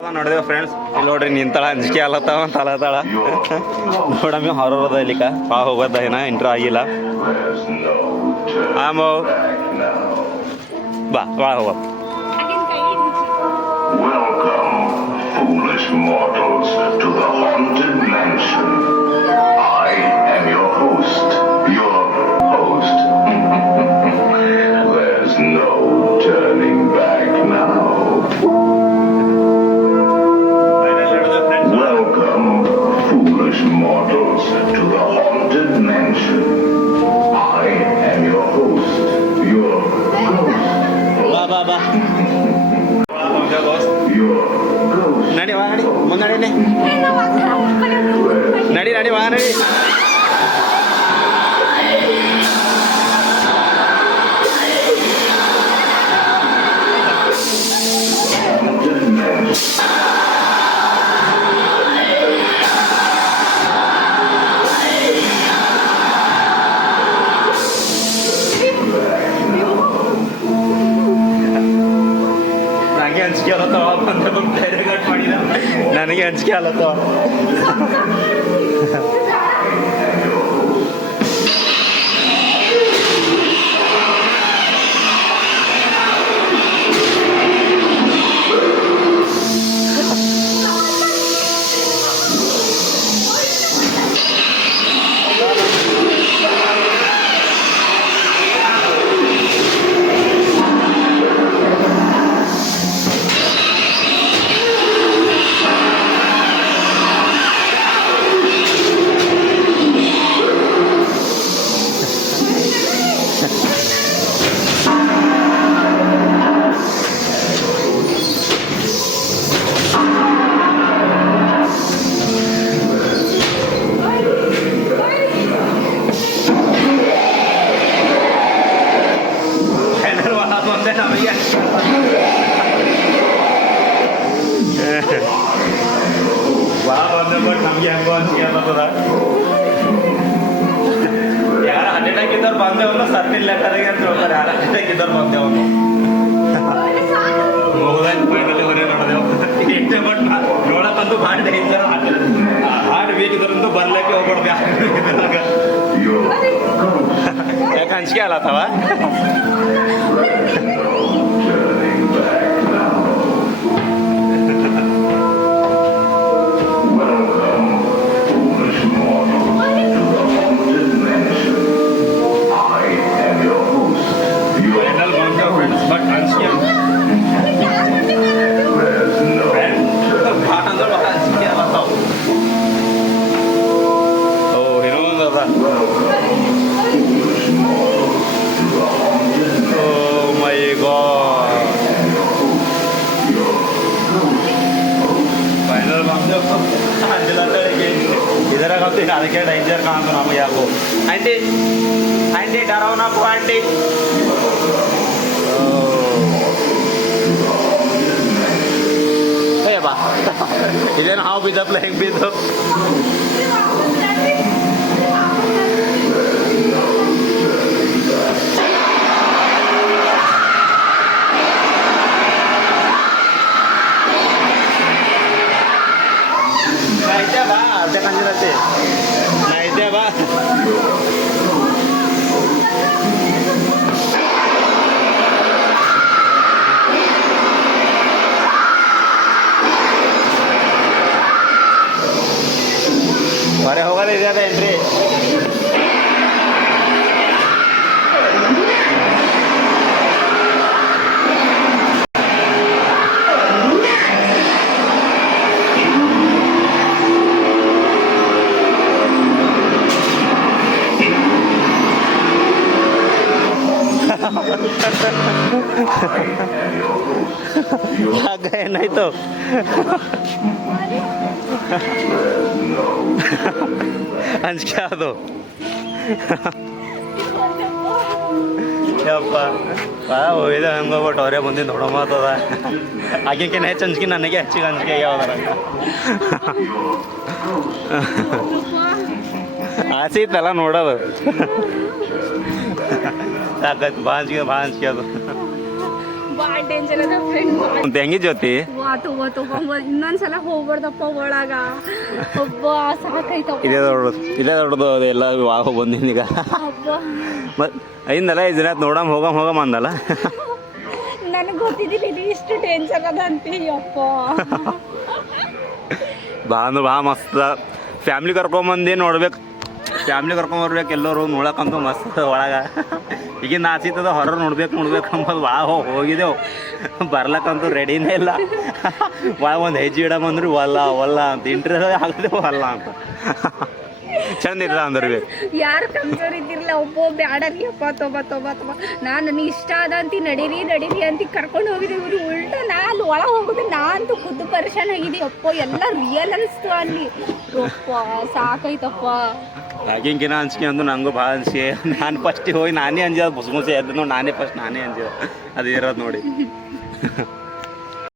ನೋಡಿದೇವ friends ಇಲ್ಲಿ ನೋಡ್ರಿ ನಿಂತಾಳ ಅಂಜಿಕೆ ಅಲತ್ತಾವ ಅಂತ ಅಲತ್ತಾಳ ನೋಡಮ್ಮಿ ಹೊರದ ಇಲ್ಲಿಕ ಪಾ ಹೋಗೋದ ಏನ ಇಂಟ್ರೂ ಆಗಿಲ್ಲ ಆಮೋ ಬಾ ಬಾ ಹೋಗ Foolish mortals to the haunted mansion. I am your host. There's no turning back now. Welcome, foolish mortals, to the haunted mansion. I am your host, your ghost. ಬಾ ಬಾ ನಡಿ ವಾ ನಡಿ ಮುಂದೆ ನಡಿ ನಡಿ ನಡಿ ವಾ ನಡಿ ನನಗೆ ಅಂಜಿಕೆ ಆಲತ್ತವ ಬಟ್ ನಮ್ಗೆ ಹೆಂಗೋ ಅನ್ಸಿಕೆ ಅನ್ನೋದ ಯಾರು ಹಂಡ್ರೆಡ್ ಹಾಕಿದ್ದವ್ರು ಬಂದೇವಲ್ಲ ಸರ್ಟಿಲ್ ಲೆಟರ್ಗೆ ಅಂತ ಹೇಳ್ತಾರೆ ಯಾರು ಹಂಡ್ರೆಡ್ ಹಾಕಿದ್ದವ್ರು ಬಂದೇವನು ಹೋದಾಗ ಫೈನಲಿ ಹೊರೆ ನೋಡಿದೆವು ಇಷ್ಟೇ ಬಟ್ ನೋಡಕ್ಕಂತೂ ಭಾಳ ಡೇಂಜರ್ ಹಾಡು ಬೇಕಿದ್ರಂತೂ ಬರ್ಲಿಕ್ಕೆ ಹೋಗ್ಬಾರ್ದು ಯಾಕೆ ಅಂಜಿಕೆ ಅಲ್ಲತ್ತವ इधर का ಅದಕ್ಕೆ ಡೇಂಜರ್ ಕಾಣ್ತು ನಮಗೆ ಯಾಕೋ ಆಂಟಿ ಆಂಟಿ ಡರಾವ್ ನಾಕು ಆಂಟಿ ಏ ಬಾ ಇದೇನು ಹಾವು ಬಿದ್ದಪ್ಲ ಹೆಂಗೆ ಬಿದ್ದು अर्ध्या कांजी राहते नाही द्या बा बरे होगा दे दिया था एंट्री भाग गए नहीं तो अंज क्या दो ಯಪ್ಪ ಹೋಯ್ದೆ ಹಂಗೆ ಬಟ್ ಅವರೇ ಬಂದು ನೋಡೋ ಮಾತದ ಆಗಿನ ಹೆಚ್ಚು ಅಂಜಿಕೆ ನನಗೆ ಹೆಚ್ಚಿಗೆ ಅಂಜಿಕೆ ಯಾವ್ದಾರ ಆಸೆ ಇತ್ತಲ್ಲ ನೋಡೋದು ಸಾಕಾಯ್ತು ಭಾಳ ಅಂಜಿಕೆ ಅದು ಡೇಂಜರ್ ಅದ ಫ್ರೆಂಡ್. ಅಂತ ಹೆಂಗಿ ಜ್ಯೋತಿ ತಗೊಂಬ ಇನ್ನೊಂದ್ಸಲ ಹೋಗ್ಬಾರ್ದಪ್ಪ ಒಳಗ. ಒಬ್ಬ ಸಾಕೈತಪ್ಪ. ಇದೇ ದೊಡ್ಡದು ಅದೆಲ್ಲ ವಾಹ ಬಂದಿನ ಈಗ. ಹಬ್ಬ ಐದಲ್ಲ 5 ದಿನ ನೋಡಮ್ ಹೋಗಮ್ ಅಂದಲ್ಲ. ನನಗೆ ಗೊತ್ತಿದ್ದಿಲ್ಲ ಇದು ಇಷ್ಟು ಡೇಂಜರ್ ಅದ ಅಂತೀವಿ ಅಪ್ಪ. ಬಾ ಮಸ್ತ್ ಫ್ಯಾಮ್ಲಿ ಕರ್ಕೊಂಬಂದು ನೋಡ್ಬೇಕು. ಫ್ಯಾಮ್ಲಿ ಕರ್ಕೊಂಬರ್ಬೇಕು ಎಲ್ಲರೂ ನೋಡಕ್ಕಂತೂ ಮಸ್ತ್ ಒಳಗೆ. ಈಗಿನ ನಾಚಿತದ ಹೊರಗೆ ನೋಡ್ಬೇಕು ಅಂಬೋದು ಭಾಳ ಹೋಗಿದ್ದೆವು. ಬರ್ಲಕ್ಕಂತೂ ರೆಡಿನೇ ಇಲ್ಲ. ಭಾಳ ಒಂದು ಹೆಜ್ಜೆ ಇಡಮಂದ್ರಿ ಒಲ್ಲ ಅಂತ ಇಂಟ್ರೆಸ್ಟ್ ಆಗದೇವು ಅಲ್ಲ ಅಂತ. ಚಂದ ಇರಲ್ಲ ಅಂದ್ರೆ ಯಾರು ಕಮ್ಜೋರ್ ಇದ್ದಿರಲ್ಲ. ಒಬ್ಬ ಬ್ಯಾಡರಿ ಅಪ್ಪ ತೊಬ ನಾನು ನೀ ಇಷ್ಟ ಆದ ಅಂತಿ ನಡೀರಿ ಅಂತ ಕರ್ಕೊಂಡು ಹೋಗಿದ್ದೆ. ಇವ್ರು ಉಲ್ಟಾ ನಾ ಅಲ್ಲಿ ಒಳಗೆ ಹೋಗೋದು ನಾ ಅಂತೂ ಖುದ್ದು ಪರೇಶಾನ್ ಆಗಿದ್ದೆ ಅಪ್ಪ. ಎಲ್ಲ ರಿಯಲ್ ಅನಿಸ್ತು ಅಲ್ಲಿ. ಅಪ್ಪ ಸಾಕೈತಪ್ಪ. ಆಗಿಂಕಿನ ಅಂಜಿಕೆ ಅಂದು ನಂಗೂ ಭಾಳ ಅಂಜಿಕೆ. ನಾನು ಫಸ್ಟಿಗೆ ಹೋಗಿ ನಾನೇ ಅಂಜಿದ ಮುಸ್ಮುಸಿ ಎದ್ದು ನೋಡಿ ನಾನೇ ಅಂಜಿದ. ಅದು ಇರೋದು ನೋಡಿ.